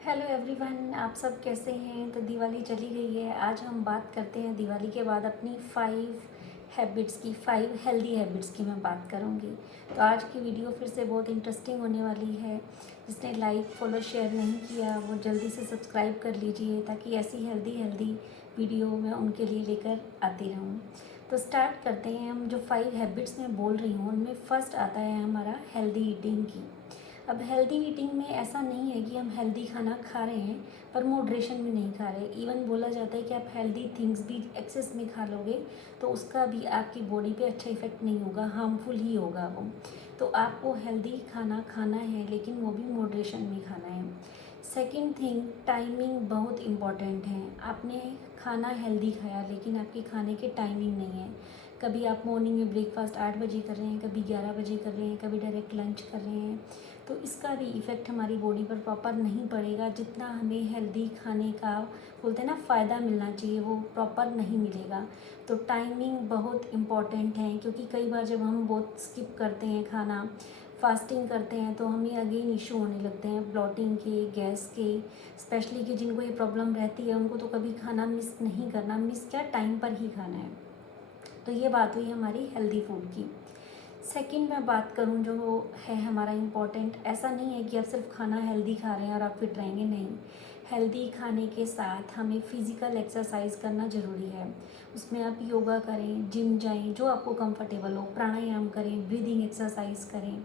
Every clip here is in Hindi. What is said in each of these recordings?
हेलो एवरीवन, आप सब कैसे हैं। तो दिवाली चली गई है। आज हम बात करते हैं दिवाली के बाद अपनी 5 हेल्दी हैबिट्स की मैं बात करूंगी। तो आज की वीडियो फिर से बहुत इंटरेस्टिंग होने वाली है। जिसने लाइक फॉलो शेयर नहीं किया वो जल्दी से सब्सक्राइब कर लीजिए, ताकि ऐसी हेल्दी हेल्दी वीडियो मैं उनके लिए लेकर आती रहूं। तो स्टार्ट करते हैं। हम जो 5 हैबिट्स मैं बोल रही हूँ उनमें फ़र्स्ट आता है हमारा हेल्दी ईटिंग की। अब हेल्दी ईटिंग में ऐसा नहीं है कि हम हेल्दी खाना खा रहे हैं पर मॉडरेशन में नहीं खा रहे। इवन बोला जाता है कि आप हेल्दी थिंग्स भी एक्सेस में खा लोगे तो उसका भी आपकी बॉडी पे अच्छा इफेक्ट नहीं होगा, हार्मफुल ही होगा वो। तो आपको हेल्दी खाना खाना है लेकिन वो भी मॉडरेशन में खाना है। सेकंड थिंग, टाइमिंग बहुत इम्पॉर्टेंट है। आपने खाना हेल्दी खाया लेकिन आपके खाने की टाइमिंग नहीं है। कभी आप मॉर्निंग में ब्रेकफास्ट 8 बजे कर रहे हैं, कभी 11 बजे कर रहे हैं, कभी डायरेक्ट लंच कर रहे हैं, तो इसका भी इफ़ेक्ट हमारी बॉडी पर प्रॉपर नहीं पड़ेगा। जितना हमें हेल्दी खाने का बोलते हैं ना फ़ायदा मिलना चाहिए वो प्रॉपर नहीं मिलेगा। तो टाइमिंग बहुत इम्पॉर्टेंट है, क्योंकि कई बार जब हम बहुत स्किप करते हैं खाना, फास्टिंग करते हैं, तो हमें अगेन इशू होने लगते हैं ब्लॉटिंग के, गैस के। स्पेशली कि जिनको ये प्रॉब्लम रहती है उनको तो कभी खाना मिस नहीं करना, मिस क्या टाइम पर ही खाना है। तो ये बात हुई हमारी हेल्दी फूड की। सेकंड मैं बात करूँ जो है हमारा इम्पोर्टेंट, ऐसा नहीं है कि आप सिर्फ खाना हेल्दी खा रहे हैं और आप फिट रहेंगे, नहीं। हेल्दी खाने के साथ हमें फ़िज़िकल एक्सरसाइज करना ज़रूरी है। उसमें आप योगा करें, जिम जाएं, जो आपको कंफर्टेबल हो, प्राणायाम करें, ब्रीदिंग एक्सरसाइज करें।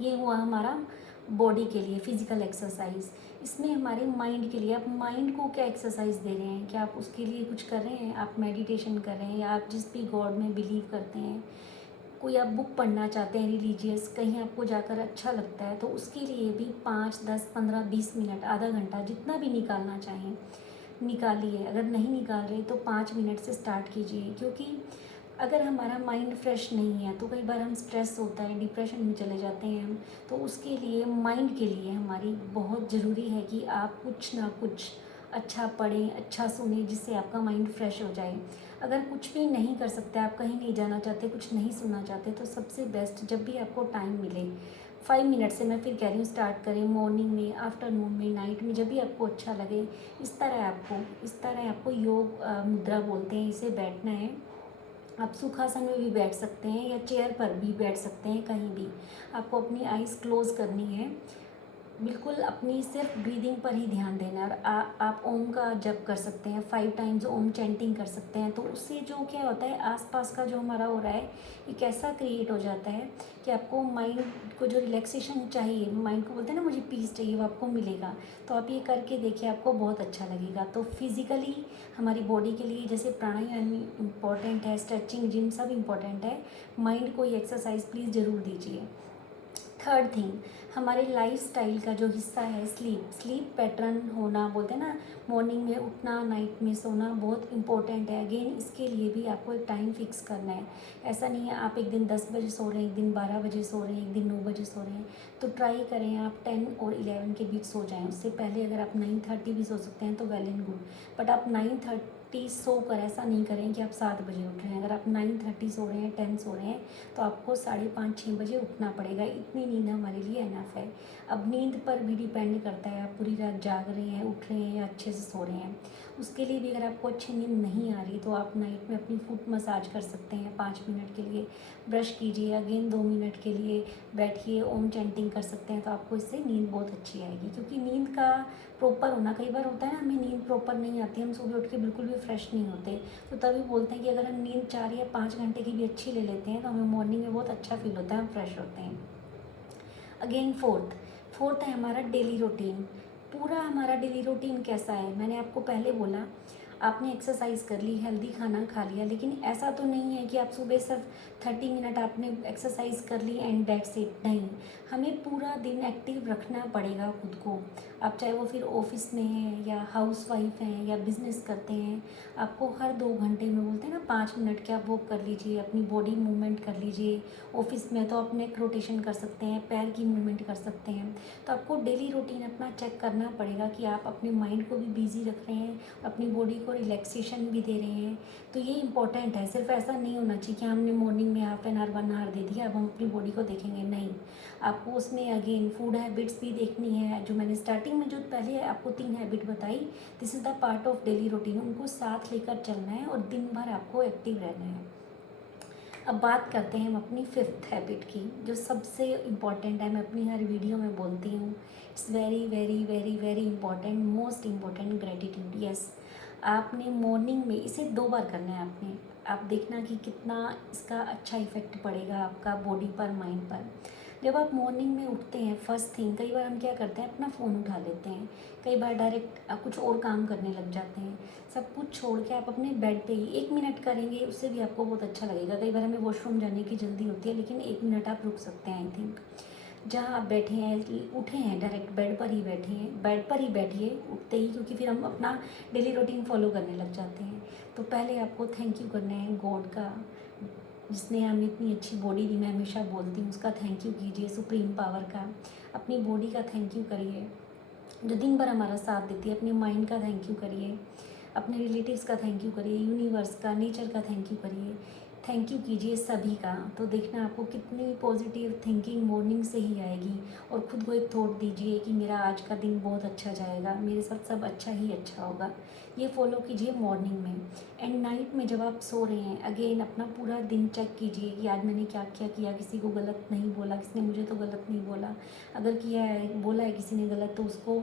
ये हुआ हमारा बॉडी के लिए फ़िज़िकल एक्सरसाइज। इसमें हमारे माइंड के लिए, आप माइंड को क्या एक्सरसाइज दे रहे हैं, क्या आप उसके लिए कुछ कर रहे हैं, आप मेडिटेशन कर रहे हैं या आप जिस भी गॉड में बिलीव करते हैं, कोई आप बुक पढ़ना चाहते हैं रिलीजियस, कहीं आपको जाकर अच्छा लगता है, तो उसके लिए भी 5, 10, 15, 20 मिनट, आधा घंटा, जितना भी निकालना चाहें निकालिए। अगर नहीं निकाल रहे तो 5 मिनट से स्टार्ट कीजिए। क्योंकि अगर हमारा माइंड फ्रेश नहीं है तो कई बार हम स्ट्रेस होता है, डिप्रेशन में चले जाते हैं हम। तो उसके लिए, माइंड के लिए हमारी बहुत ज़रूरी है कि आप कुछ ना कुछ अच्छा पढ़ें, अच्छा सुने, जिससे आपका माइंड फ्रेश हो जाए। अगर कुछ भी नहीं कर सकते, आप कहीं नहीं जाना चाहते, कुछ नहीं सुनना चाहते, तो सबसे बेस्ट जब भी आपको टाइम मिले, 5 मिनट से मैं फिर कह रही हूँ स्टार्ट करें। मॉर्निंग में, आफ्टरनून में, नाइट में, जब भी आपको अच्छा लगे, इस तरह आपको योग मुद्रा बोलते हैं, इसे बैठना है। आप सुखासन में भी बैठ सकते हैं या चेयर पर भी बैठ सकते हैं, कहीं भी। आपको अपनी आइज़ क्लोज करनी है, बिल्कुल अपनी सिर्फ ब्रीदिंग पर ही ध्यान देना है। और आप ओम का जप कर सकते हैं, 5 टाइम्स ओम चैंटिंग कर सकते हैं। तो उससे जो क्या होता है, आसपास का जो हमारा हो रहा है एक ऐसा क्रिएट हो जाता है कि आपको माइंड को जो रिलैक्सेशन चाहिए, माइंड को बोलते हैं ना मुझे पीस चाहिए, वो आपको मिलेगा। तो आप ये करके देखिए, आपको बहुत अच्छा लगेगा। तो फिज़िकली हमारी बॉडी के लिए जैसे प्राणायाम इम्पॉर्टेंट है, स्ट्रेचिंग, जिम सब इम्पॉर्टेंट है, माइंड को ये एक्सरसाइज प्लीज़ ज़रूर दीजिए। थर्ड थिंग, हमारे लाइफस्टाइल का जो हिस्सा है स्लीप पैटर्न होना, बोलते हैं ना मॉर्निंग में उठना, नाइट में सोना, बहुत इंपॉर्टेंट है। अगेन इसके लिए भी आपको एक टाइम फिक्स करना है। ऐसा नहीं है आप एक दिन 10 बजे सो रहे हैं, एक दिन 12 बजे सो रहे हैं, एक दिन 9 बजे सो रहे हैं। तो ट्राई करें आप 10 और 11 के बीच सो जाएं। उससे पहले अगर आप 9:30 भी सो सकते हैं तो वेल एंड गुड। बट आप 9:30 सो कर ऐसा नहीं करें कि आप 7 बजे उठ रहे हैं। अगर आप 9:30 सो रहे हैं, 10 सो रहे हैं, तो आपको 5:30-6 बजे उठना पड़ेगा। इतनी नींद हमारे लिए एनफ है। अब नींद पर भी डिपेंड करता है, आप पूरी रात जाग रहे हैं, उठ रहे हैं या अच्छे से सो रहे हैं। उसके लिए भी अगर आपको अच्छी नींद नहीं आ रही तो आप नाइट में अपनी फुट मसाज कर सकते हैं 5 मिनट के लिए। ब्रश कीजिए, अगेन 2 मिनट के लिए बैठिए, ओम चैंटिंग कर सकते हैं। तो आपको इससे नींद बहुत अच्छी आएगी। क्योंकि नींद का प्रॉपर होना, कई बार होता है ना हमें नींद प्रॉपर नहीं आती, हम सुबह उठ के बिल्कुल भी फ्रेश नहीं होते। तो तभी बोलते हैं कि अगर हम नींद 4 या 5 घंटे की भी अच्छी ले लेते हैं तो हमें मॉर्निंग में बहुत अच्छा फील होता है, हम फ्रेश होते हैं। अगेन फोर्थ है हमारा डेली रूटीन। पूरा हमारा डेली रूटीन कैसा है, मैंने आपको पहले बोला, आपने एक्सरसाइज कर ली, हेल्दी खाना खा लिया, लेकिन ऐसा तो नहीं है कि आप सुबह सिर्फ 30 मिनट आपने एक्सरसाइज कर ली एंड दैट्स इट। नहीं, हमें पूरा दिन एक्टिव रखना पड़ेगा खुद को। आप चाहे वो फिर ऑफिस में हैं या हाउस वाइफ हैं या बिजनेस करते हैं, आपको हर 2 घंटे में, बोलते हैं ना 5 मिनट के आप वॉक कर लीजिए, अपनी बॉडी मूवमेंट कर लीजिए। ऑफिस में तो आप नेक रोटेशन कर सकते हैं, पैर की मूवमेंट कर सकते हैं। तो आपको डेली रूटीन अपना चेक करना पड़ेगा कि आप अपने माइंड को भी बिजी रख रहे हैं, अपनी बॉडी को रिलैक्सेशन भी दे रहे हैं। तो ये इम्पॉर्टेंट है। सिर्फ ऐसा नहीं होना चाहिए कि हमने मॉर्निंग में हाफ एन आवर 1 आवर दे दिया, अब हम अपनी बॉडी को देखेंगे, नहीं। आपको उसमें अगेन फूड हैबिट्स भी देखनी है। जो मैंने स्टार्टिंग में जो पहले आपको 3 हैबिट बताई, this is the part of daily routine, उनको साथ लेकर चलना है और दिन भर आपको एक्टिव रहना है। अब बात करते हैं हम अपनी 5th हैबिट की, जो सबसे इम्पॉर्टेंट है। मैं अपनी हर वीडियो में बोलती हूँ, it's very very very very important, most important, gratitude. Yes, आपने मॉर्निंग में इसे 2 बार करना है आपने। आप देखना कि कितना इसका अच्छा इफेक्ट पड़ेगा आपका बॉडी पर, माइंड पर। जब आप मॉर्निंग में उठते हैं, फर्स्ट थिंग, कई बार हम क्या करते हैं, अपना फ़ोन उठा लेते हैं, कई बार डायरेक्ट कुछ और काम करने लग जाते हैं। सब कुछ छोड़ के आप अपने बेड पे ही 1 मिनट करेंगे, उससे भी आपको बहुत अच्छा लगेगा। कई बार हमें वॉशरूम जाने की जल्दी होती है, लेकिन 1 मिनट आप रुक सकते हैं। आई थिंक जहाँ आप बैठे हैं, उठे हैं, डायरेक्ट बेड पर ही बैठे हैं, बेड पर ही बैठिए उठते ही, क्योंकि फिर हम अपना डेली रूटीन फॉलो करने लग जाते हैं। तो पहले आपको थैंक यू करना है गॉड का, जिसने हमें इतनी अच्छी बॉडी दी। मैं हमेशा बोलती हूँ उसका थैंक यू कीजिए, सुप्रीम पावर का। अपनी बॉडी का थैंक यू करिए जो दिन भर हमारा साथ देती है। अपने माइंड का थैंक यू करिए, अपने रिलेटिव्स का थैंक यू करिए, यूनिवर्स का, नेचर का थैंक यू करिए। थैंक यू कीजिए सभी का। तो देखना आपको कितनी पॉजिटिव थिंकिंग मॉर्निंग से ही आएगी। और खुद को एक थॉट दीजिए कि मेरा आज का दिन बहुत अच्छा जाएगा, मेरे साथ सब अच्छा ही अच्छा होगा। ये फॉलो कीजिए मॉर्निंग में। एंड नाइट में जब आप सो रहे हैं, अगेन अपना पूरा दिन चेक कीजिए कि आज मैंने क्या क्या किया, किसी को गलत नहीं बोला, किसी ने मुझे तो गलत नहीं बोला। अगर किया है, बोला है किसी ने गलत, तो उसको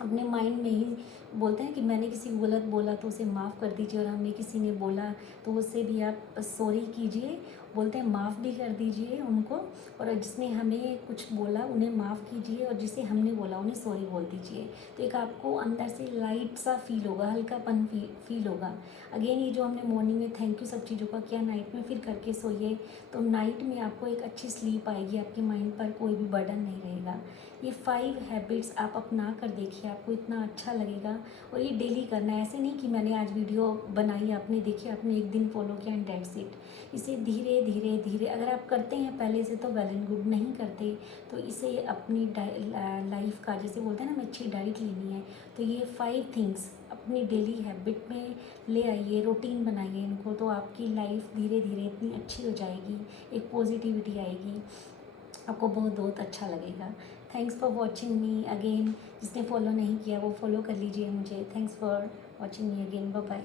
अपने माइंड में ही बोलते हैं कि मैंने किसी को गलत बोला तो उसे माफ़ कर दीजिए, और हमें किसी ने बोला तो उससे भी आप सॉरी कीजिए, बोलते हैं माफ़ भी कर दीजिए उनको। और जिसने हमें कुछ बोला उन्हें माफ़ कीजिए, और जिसे हमने बोला उन्हें सॉरी बोल दीजिए। तो एक आपको अंदर से लाइट सा फील होगा, हल्कापन फील होगा। अगेन ये जो हमने मॉर्निंग में थैंक यू सब चीज़ों का किया, नाइट में फिर करके सोइए, तो नाइट में आपको एक अच्छी स्लीप आएगी, आपके माइंड पर कोई भी बर्डन नहीं रहेगा। ये 5 हैबिट्स आप अपना कर देखिए, आपको इतना अच्छा लगेगा। और ये डेली करना है, ऐसे नहीं कि मैंने आज वीडियो बनाई, आपने देखी, आपने एक दिन फॉलो किया एंड दैट्स इट। इसे धीरे धीरे धीरे अगर आप करते हैं पहले से तो वेल एंड गुड, नहीं करते तो इसे अपनी लाइफ का, जैसे बोलते हैं ना, हमें अच्छी डाइट लेनी है, तो ये 5 थिंग्स अपनी डेली हैबिट में ले आइए, रूटीन बनाइए इनको, तो आपकी लाइफ धीरे धीरे इतनी अच्छी हो जाएगी, एक पॉजिटिविटी आएगी, आपको बहुत बहुत अच्छा लगेगा। Thanks for watching me again. जिसने फॉलो नहीं किया वो फॉलो कर लीजिए मुझे। Thanks for watching me again. Bye bye.